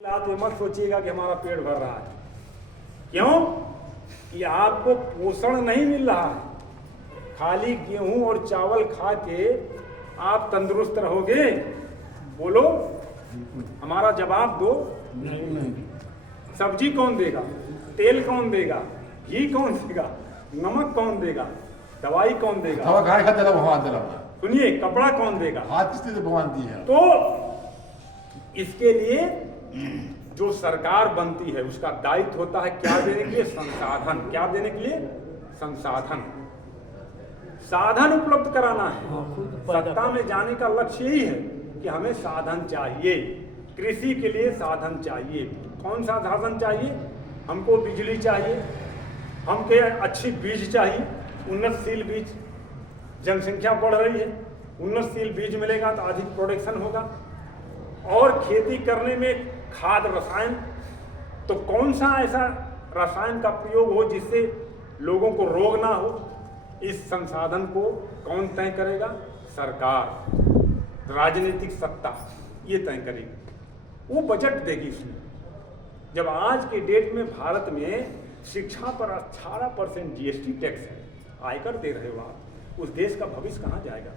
तो मत सोचिएगा कि हमारा पेट भर रहा है। क्यों कि आपको पोषण नहीं मिल रहा है। खाली गेहूं और चावल खा के आप तंदुरुस्त रहोगे? बोलो, हमारा जवाब दो। नहीं। सब्जी कौन देगा? तेल कौन देगा? घी कौन देगा? नमक कौन देगा? दवाई कौन देगा? हवा खाए खा दिला भगवान दिला सुनिए, कपड़ा कौन देगा? हाथ किसने तो भगवान दी है। तो इसके लिए जो सरकार बनती है उसका दायित्व होता है क्या देने के लिए? संसाधन। क्या देने के लिए? संसाधन, साधन उपलब्ध कराना है। सत्ता में जाने का लक्ष्य यही है कि हमें साधन चाहिए। कृषि के लिए साधन चाहिए। कौन सा साधन चाहिए? हमको बिजली चाहिए, हमको अच्छी बीज चाहिए, उन्नतशील बीज। जनसंख्या बढ़ रही है, उन्नतशील बीज मिलेगा तो अधिक प्रोडक्शन होगा। और खेती करने में खाद, रसायन, तो कौन सा ऐसा रसायन का प्रयोग हो जिससे लोगों को रोग ना हो? इस संसाधन को कौन तय करेगा? सरकार, राजनीतिक सत्ता ये तय करेगी। वो बजट देगी इसमें। जब आज के डेट में भारत में शिक्षा पर 18% जीएसटी टैक्स है, आयकर दे रहे हो आप, उस देश का भविष्य कहाँ जाएगा?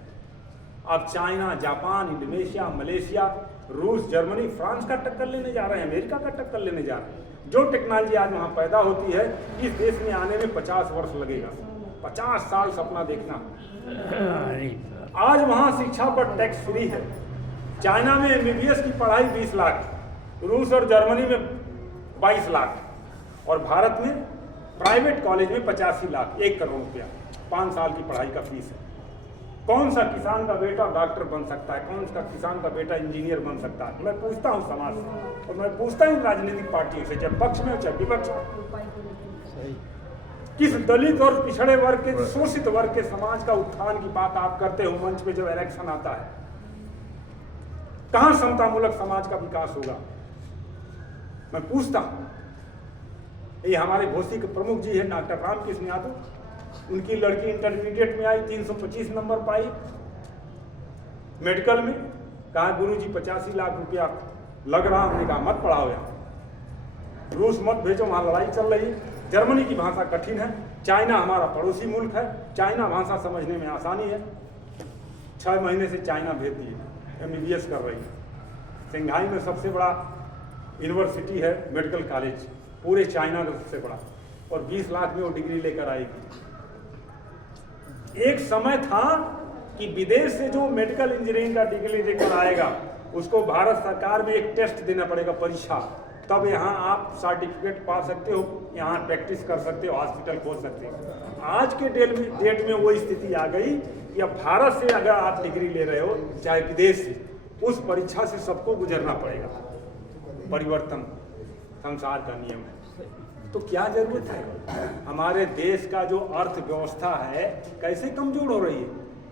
अब चाइना, जापान, इंडोनेशिया, मलेशिया, रूस, जर्मनी, फ्रांस का टक्कर लेने जा रहे हैं, अमेरिका का टक्कर लेने जा रहे हैं। जो टेक्नोलॉजी आज वहाँ पैदा होती है, इस देश में आने में 50 वर्ष लगेगा। 50 साल सपना देखना। आज वहाँ शिक्षा पर टैक्स फ्री है। चाइना में एमबीबीएस की पढ़ाई 20 लाख, रूस और जर्मनी में 22 लाख, और भारत में प्राइवेट कॉलेज में 85 लाख, 1 करोड़ रुपया 5 साल की पढ़ाई का फीस है। कौन सा किसान का बेटा डॉक्टर बन सकता है? कौन सा किसान का बेटा इंजीनियर बन सकता है? मैं पूछता हूँ समाज से, और मैं पूछता हूँ राजनीतिक पार्टियों से, चाहे पक्ष में चाहे विपक्ष में। किस दलित और पिछड़े वर्ग के, शोषित वर्ग के समाज का उत्थान की बात आप करते हो मंच पे जब इलेक्शन आता है? कहां समतामूलक समाज का विकास होगा? मैं पूछता हूं। ये हमारे घोसी के प्रमुख जी है डॉक्टर रामकृष्ण यादव, उनकी लड़की इंटरमीडिएट में आई, 325 नंबर पाई मेडिकल में। कहा गुरुजी 85 लाख रुपया लग रहा। हमने कहा मत पढ़ाओ यहाँ, रूस मत भेजो, वहाँ लड़ाई चल रही है। जर्मनी की भाषा कठिन है। चाइना हमारा पड़ोसी मुल्क है, चाइना भाषा समझने में आसानी है। 6 महीने से चाइना भेज दिए, एमबीबीएस कर रही है। शंघाई में सबसे बड़ा यूनिवर्सिटी है, मेडिकल कॉलेज, पूरे चाइना का सबसे बड़ा, और 20 लाख में वो डिग्री लेकर आएगी। एक समय था कि विदेश से जो मेडिकल इंजीनियरिंग का डिग्री लेकर आएगा उसको भारत सरकार में एक टेस्ट देना पड़ेगा, परीक्षा, तब यहाँ आप सर्टिफिकेट पा सकते हो, यहाँ प्रैक्टिस कर सकते हो, हॉस्पिटल खोल सकते हो। आज के डेट में वो स्थिति आ गई कि अब भारत से अगर आप डिग्री ले रहे हो चाहे विदेश से, उस परीक्षा से सबको गुजरना पड़ेगा। परिवर्तन संसार का नियम है। तो क्या जरूरत है? हमारे देश का जो अर्थव्यवस्था है कैसे कमजोर हो रही है?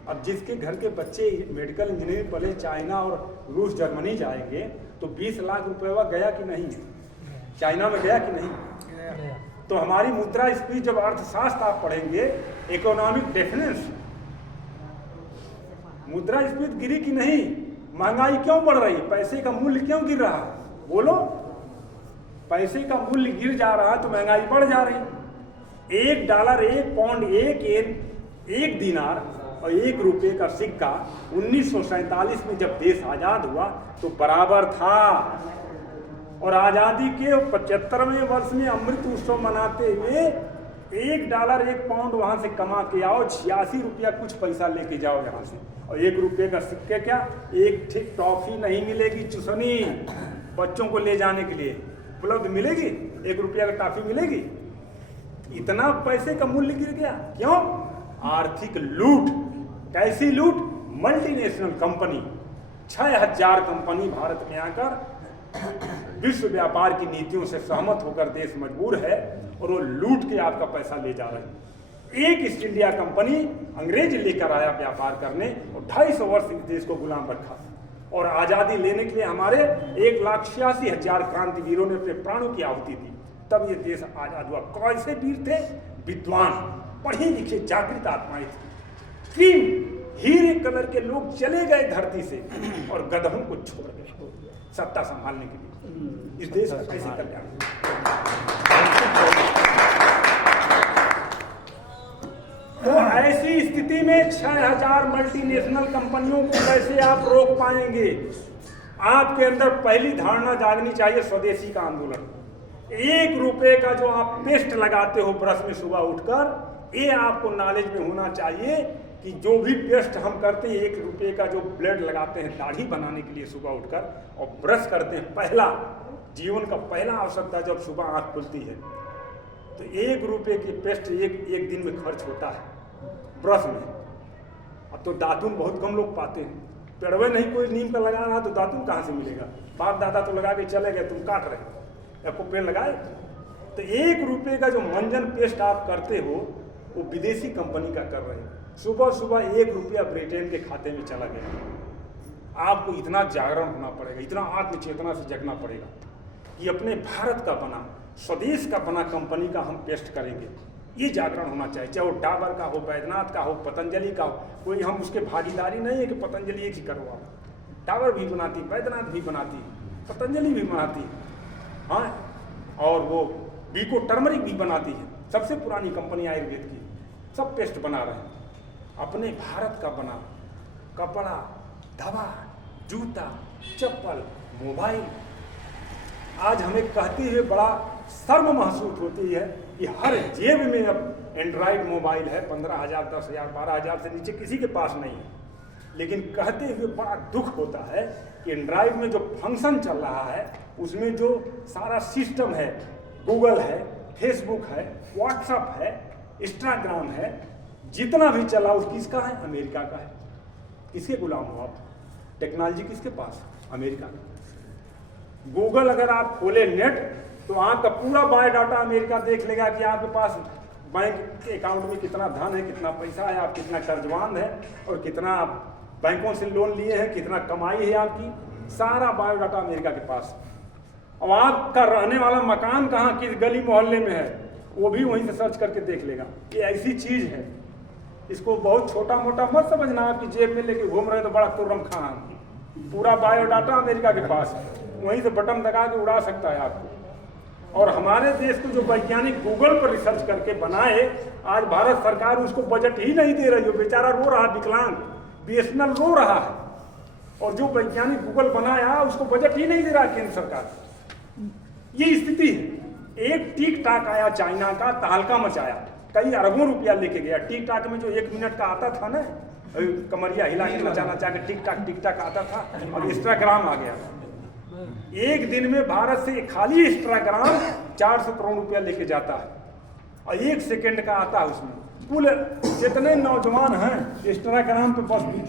अब जिसके घर के बच्चे मेडिकल इंजीनियरिंग पढ़े चाइना और रूस, जर्मनी जाएंगे तो 20 लाख रुपया गया कि नहीं? चाइना में गया कि नहीं? तो हमारी मुद्रास्फीति, जब अर्थशास्त्र आप पढ़ेंगे, इकोनॉमिक डेफिनेंस, मुद्रास्फीति गिरी कि नहीं? महंगाई क्यों बढ़ रही है? पैसे का मूल्य क्यों गिर रहा है? बोलो, पैसे का मूल्य गिर जा रहा है तो महंगाई बढ़ जा रही है। 1 डॉलर, 1 पाउंड, 1 येन, 1 दिनार और 1 रुपये का सिक्का 1947 में जब देश आजाद हुआ तो बराबर था। और आजादी के 75वें वर्ष में अमृत उत्सव मनाते हुए 1 डॉलर, 1 पाउंड वहां से कमा के आओ, 86 रुपया कुछ पैसा लेके जाओ यहाँ से, और 1 रुपये का सिक्के क्या, एक ठीक टॉफी नहीं मिलेगी, चुसनी बच्चों को ले जाने के लिए उपलब्ध मिलेगी, 1 रुपया का टॉफी मिलेगी। इतना पैसे का मूल्य गिर गया। क्यों? आर्थिक लूट। कैसी लूट? मल्टीनेशनल कंपनी, 6000 कंपनी भारत में आकर विश्व व्यापार की नीतियों से सहमत होकर देश मजबूर है और वो लूट के आपका पैसा ले जा रहे हैं। एक ईस्ट इंडिया कंपनी अंग्रेज लेकर आया व्यापार करने और 250 वर्ष इस देश को गुलाम रखा। और आज़ादी लेने के लिए हमारे 1,86,000 क्रांतिवीरों ने अपने प्राणों की आहुति दी, तब ये देश आजाद हुआ। कैसे वीर थे? विद्वान, पढ़े लिखे, जागृत आत्माएं थी। क्रीम हीरे कलर के लोग चले गए धरती से और गधों को छोड़ गए सत्ता संभालने के लिए। इस देश का कैसे कल्याण? तो ऐसी स्थिति में 6000 मल्टीनेशनल कंपनियों को कैसे आप रोक पाएंगे? आपके अंदर पहली धारणा जागनी चाहिए स्वदेशी का आंदोलन। 1 रुपए का जो आप पेस्ट लगाते हो ब्रश में सुबह उठकर, ये आपको नॉलेज में होना चाहिए कि जो भी पेस्ट हम करते हैं 1 रुपए का जो ब्लेड लगाते हैं दाढ़ी बनाने के लिए सुबह उठकर और ब्रश करते हैं, पहला जीवन का पहला आवश्यकता जब सुबह आँख खुलती है तो 1 रुपए की पेस्ट एक दिन में खर्च होता है ब्रश में। अब तो दातुन बहुत कम लोग पाते हैं, पेड़वे नहीं कोई नीम का लगा रहा तो दातुन कहाँ से मिलेगा? बाप दादा तो लगा के चले गए, तुम काट रहे, आपको पेड़ लगाए। तो 1 रुपए का जो मंजन पेस्ट आप करते हो वो विदेशी कंपनी का कर रहे हैं। सुबह सुबह 1 रुपया ब्रिटेन के खाते में चला गया। आपको इतना जागरण होना पड़ेगा, इतना आत्मचेतना से जगना पड़ेगा कि अपने भारत का बना, स्वदेश का बना कंपनी का हम पेस्ट करेंगे। ये जागरण होना चाहिए, चाहे वो डाबर का हो, बैद्यनाथ का हो, पतंजलि का हो। कोई हम उसके भागीदारी नहीं है कि पतंजलि एक ही करो। आप डाबर भी बनाती, बैद्यनाथ भी बनाती, पतंजलि भी बनाती, हाँ, और वो बीको टर्मरिक भी बनाती है। सबसे पुरानी कंपनी आयुर्वेद की, सब पेस्ट बना रहे हैं। अपने भारत का बना कपड़ा, दवा, जूता, चप्पल, मोबाइल। आज हमें कहते हुए बड़ा शर्म महसूस होती है कि हर जेब में अब एंड्रॉयड मोबाइल है। 15,000, 10,000, 12,000 से नीचे किसी के पास नहीं है। लेकिन कहते हुए बड़ा दुख होता है कि एंड्रॉयड में जो फंक्शन चल रहा है उसमें जो सारा सिस्टम है, गूगल है, फेसबुक है, व्हाट्सएप है, इंस्टाग्राम है, जितना भी चला उस किसका है? अमेरिका का है। किसके गुलाम हो आप? टेक्नोलॉजी किसके पास? अमेरिका का। गूगल अगर आप खोले नेट तो आपका पूरा बायोडाटा अमेरिका देख लेगा कि आपके पास बैंक के अकाउंट में कितना धन है, कितना पैसा है, आप कितना कर्जवान है और कितना आप बैंकों से लोन लिए हैं, कितना कमाई है आपकी, सारा बायोडाटा अमेरिका के पास। अब आपका रहने वाला मकान कहाँ, किस गली मोहल्ले में है, वो भी वहीं से सर्च करके देख लेगा। ये ऐसी चीज़ है, इसको बहुत छोटा मोटा मत समझना। आपकी जेब में लेके घूम रहे तो बड़ा तुर्रम खान, पूरा बायोडाटा अमेरिका के पास है, वहीं से बटन दबा के उड़ा सकता है आपको। और हमारे देश को जो वैज्ञानिक गूगल पर रिसर्च करके बनाए, आज भारत सरकार उसको बजट ही नहीं दे रही हो। बेचारा रो रहा, विकलांग BSNL रो रहा है, और जो वैज्ञानिक गूगल बनाया उसको बजट ही नहीं दे रहा केंद्र सरकार। ये स्थिति है। एक टिक टाक आया चाइना का, तहलका मचाया, कई अरबों रुपया लेके गया। टिक टाक में जो 1 मिनट का आता था ना, कमरिया हिला के नचाना चाह के टिक टाक आता था, अब इंस्टाग्राम आ गया। एक दिन में भारत से खाली इंस्टाग्राम 400 करोड़ रुपया लेके जाता है, और 1 सेकंड का आता है उसमें। कुल जितने नौजवान हैं इंस्टाग्राम पे बस वीडियो